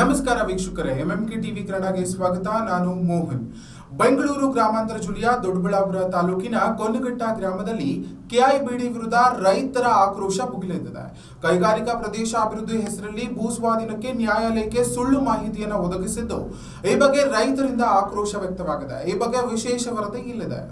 ನಮಸ್ಕಾರ ವೀಕ್ಷಕರೇ, MMK TV ಕನ್ನಡಗೆ ಸ್ವಾಗತ. ನಾನು ಮೋಹನ್. ಬೆಂಗಳೂರು ಗ್ರಾಮಾಂತರ ಜಿಲ್ಲೆಯ ದೊಡ್ಡಬಳ್ಳಾಪುರ ತಾಲೂಕಿನ ಕೊನ್ನಘಟ್ಟ ಗ್ರಾಮದಲ್ಲಿ ಕೆಐಬಿಡಿ ವಿರುದ್ಧ ರೈತರ ಆಕ್ರೋಶ ಭುಗಿಲೆದ್ದಿದೆ. ಕೈಗಾರಿಕಾ ಪ್ರದೇಶ ಅಭಿವೃದ್ಧಿ ಹೆಸರಲ್ಲಿ ಭೂ ಸ್ವಾಧೀನಕ್ಕೆ ನ್ಯಾಯಾಲಯಕ್ಕೆ ಸುಳ್ಳು ಮಾಹಿತಿಯನ್ನು ಒದಗಿಸಿದ್ದು, ಈ ಬಗ್ಗೆ ರೈತರಿಂದ ಆಕ್ರೋಶ ವ್ಯಕ್ತವಾಗಿದೆ. ಈ ಬಗ್ಗೆ ವಿಶೇಷ ವರದಿ ಇಲ್ಲಿದೆ.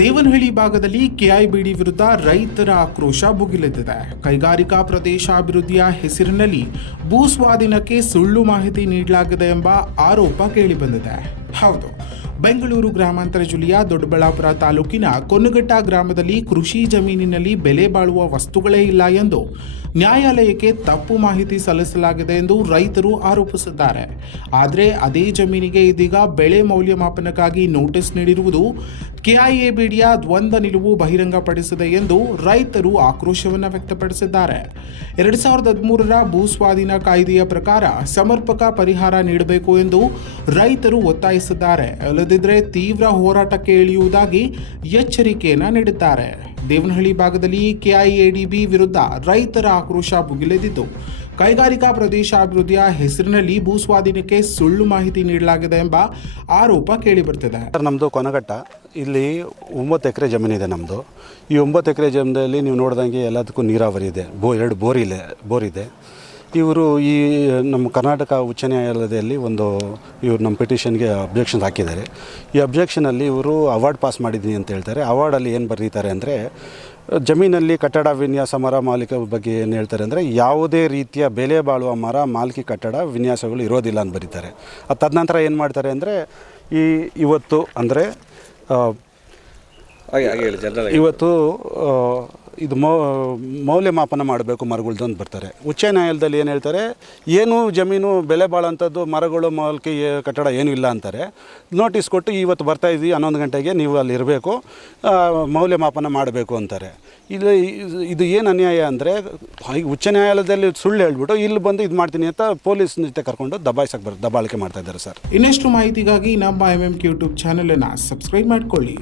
ದೇವನಹಳ್ಳಿ ಭಾಗದಲ್ಲಿ ಕೆಐಬಿಡಿ ವಿರುದ್ಧ ರೈತರ ಆಕ್ರೋಶ ಭುಗಿಲೆದ್ದಿದೆ. ಕೈಗಾರಿಕಾ ಪ್ರದೇಶ ಅಭಿವೃದ್ಧಿಯ ಹೆಸರಿನಲ್ಲಿ ಭೂ ಸ್ವಾಧೀನಕ್ಕೆ ಸುಳ್ಳು ಮಾಹಿತಿ ನೀಡಲಾಗಿದೆ ಎಂಬ ಆರೋಪ ಕೇಳಿಬಂದಿದೆ. ಹೌದು, ಬೆಂಗಳೂರು ಗ್ರಾಮಾಂತರ ಜಿಲ್ಲೆಯ ದೊಡ್ಡಬಳ್ಳಾಪುರ ತಾಲೂಕಿನ ಕೊನ್ನಘಟ್ಟ ಗ್ರಾಮದಲ್ಲಿ ಕೃಷಿ ಜಮೀನಿನಲ್ಲಿ ಬೆಲೆ ಬಾಳುವ ವಸ್ತುಗಳೇ ಇಲ್ಲ ಎಂದು ನ್ಯಾಯಾಲಯಕ್ಕೆ ತಪ್ಪು ಮಾಹಿತಿ ಸಲ್ಲಿಸಲಾಗಿದೆ ಎಂದು ರೈತರು ಆರೋಪಿಸಿದ್ದಾರೆ. ಆದರೆ ಅದೇ ಜಮೀನಿಗೆ ಇದೀಗ ಬೆಳೆ ಮೌಲ್ಯಮಾಪನಕ್ಕಾಗಿ ನೋಟಿಸ್ ನೀಡಿರುವುದು ಕೆಐಎಬಿಡಿಯ ದ್ವಂದ್ವ ನಿಲುವು ಬಹಿರಂಗಪಡಿಸಿದೆ ಎಂದು ರೈತರು ಆಕ್ರೋಶವನ್ನು ವ್ಯಕ್ತಪಡಿಸಿದ್ದಾರೆ. 2013ರ ಭೂ ಸ್ವಾಧೀನ ಕಾಯ್ದೆಯ ಪ್ರಕಾರ ಸಮರ್ಪಕ ಪರಿಹಾರ ನೀಡಬೇಕು ಎಂದು ರೈತರು ಒತ್ತಾಯಿಸಿದ್ದಾರೆ. ಇಲ್ಲದಿದ್ದರೆ ತೀವ್ರ ಹೋರಾಟಕ್ಕೆ ಇಳಿಯುವುದಾಗಿ ಎಚ್ಚರಿಕೆಯನ್ನು ನೀಡಿದ್ದಾರೆ. ದೇವನಹಳ್ಳಿ ಭಾಗದಲ್ಲಿ ಕೆಐಎಡಿಬಿ ವಿರುದ್ಧ ರೈತರ ಆಕ್ರೋಶ ಭುಗಿಲೆದ್ದಿದ್ದು, ಕೈಗಾರಿಕಾ ಪ್ರದೇಶ ಅಭಿವೃದ್ಧಿಯ ಹೆಸರಿನಲ್ಲಿ ಭೂ ಸ್ವಾಧೀನಕ್ಕೆ ಸುಳ್ಳು ಮಾಹಿತಿ ನೀಡಲಾಗಿದೆ ಎಂಬ ಆರೋಪ ಕೇಳಿಬರ್ತಿದೆ. ನಮ್ಮದು ಕೊನ್ನಘಟ್ಟ, ಇಲ್ಲಿ 9 ಎಕರೆ ಜಮೀನಿದೆ ನಮ್ಮದು. ಈ 9 ಎಕರೆ ಜಮೀನಲ್ಲಿ ನೀವು ನೋಡಿದಂಗೆ ಎಲ್ಲದಕ್ಕೂ ನೀರಾವರಿ ಇದೆ. 2 ಬೋರ್ ಇದೆ. ಇವರು ಈ ನಮ್ಮ ಕರ್ನಾಟಕ ಉಚ್ಚ ನ್ಯಾಯಾಲಯದಲ್ಲಿ ಇವರು ನಮ್ಮ ಪಿಟಿಷನ್ಗೆ ಅಬ್ಜೆಕ್ಷನ್ಸ್ ಹಾಕಿದ್ದಾರೆ. ಈ ಅಬ್ಜೆಕ್ಷನಲ್ಲಿ ಇವರು ಅವಾರ್ಡ್ ಪಾಸ್ ಮಾಡಿದ್ದೀನಿ ಅಂತ ಹೇಳ್ತಾರೆ. ಅವಾರ್ಡಲ್ಲಿ ಏನು ಬರೀತಾರೆ ಅಂದರೆ, ಜಮೀನಲ್ಲಿ ಕಟ್ಟಡ ವಿನ್ಯಾಸ ಮರ ಮಾಲೀಕ ಬಗ್ಗೆ ಏನು ಹೇಳ್ತಾರೆ ಅಂದರೆ, ಯಾವುದೇ ರೀತಿಯ ಬೆಲೆ ಬಾಳುವ ಮರ ಮಾಲ್ಕಿ ಕಟ್ಟಡ ವಿನ್ಯಾಸಗಳು ಇರೋದಿಲ್ಲ ಅಂತ ಬರೀತಾರೆ. ತದನಂತರ ಏನು ಮಾಡ್ತಾರೆ ಅಂದರೆ, ಇವತ್ತು ಅಂದರೆ ಇವತ್ತು ಇದು ಮೌಲ್ಯಮಾಪನ ಮಾಡಬೇಕು ಮರಗಳ್ದು ಅಂತ ಬರ್ತಾರೆ. ಉಚ್ಚ ನ್ಯಾಯಾಲಯದಲ್ಲಿ ಏನು ಹೇಳ್ತಾರೆ, ಏನು ಜಮೀನು ಬೆಲೆ ಬಾಳೋಂಥದ್ದು ಮರಗಳು ಮಾಲ್ಕಿ ಕಟ್ಟಡ ಏನೂ ಇಲ್ಲ ಅಂತಾರೆ. ನೋಟಿಸ್ ಕೊಟ್ಟು ಇವತ್ತು ಬರ್ತಾಯಿದ್ವಿ 11 ಗಂಟೆಗೆ ನೀವು ಅಲ್ಲಿ ಇರಬೇಕು, ಮೌಲ್ಯಮಾಪನ ಮಾಡಬೇಕು ಅಂತಾರೆ. ಇದು ಏನು ಅನ್ಯಾಯ ಅಂದರೆ, ಉಚ್ಚ ನ್ಯಾಯಾಲಯದಲ್ಲಿ ಸುಳ್ಳು ಹೇಳ್ಬಿಟ್ಟು ಇಲ್ಲಿ ಬಂದು ಇದು ಮಾಡ್ತೀನಿ ಅಂತ ಪೊಲೀಸ್ ಜೊತೆ ಕರ್ಕೊಂಡು ದಬ್ಬಾಳಿಕೆ ಮಾಡ್ತಾ ಇದ್ದಾರೆ ಸರ್. ಇನ್ನಷ್ಟು ಮಾಹಿತಿಗಾಗಿ ನಮ್ಮ ಎಂಎಂಕೆ ಯೂಟ್ಯೂಬ್ ಚಾನಲನ್ನು ಸಬ್ಸ್ಕ್ರೈಬ್ ಮಾಡಿಕೊಳ್ಳಿ.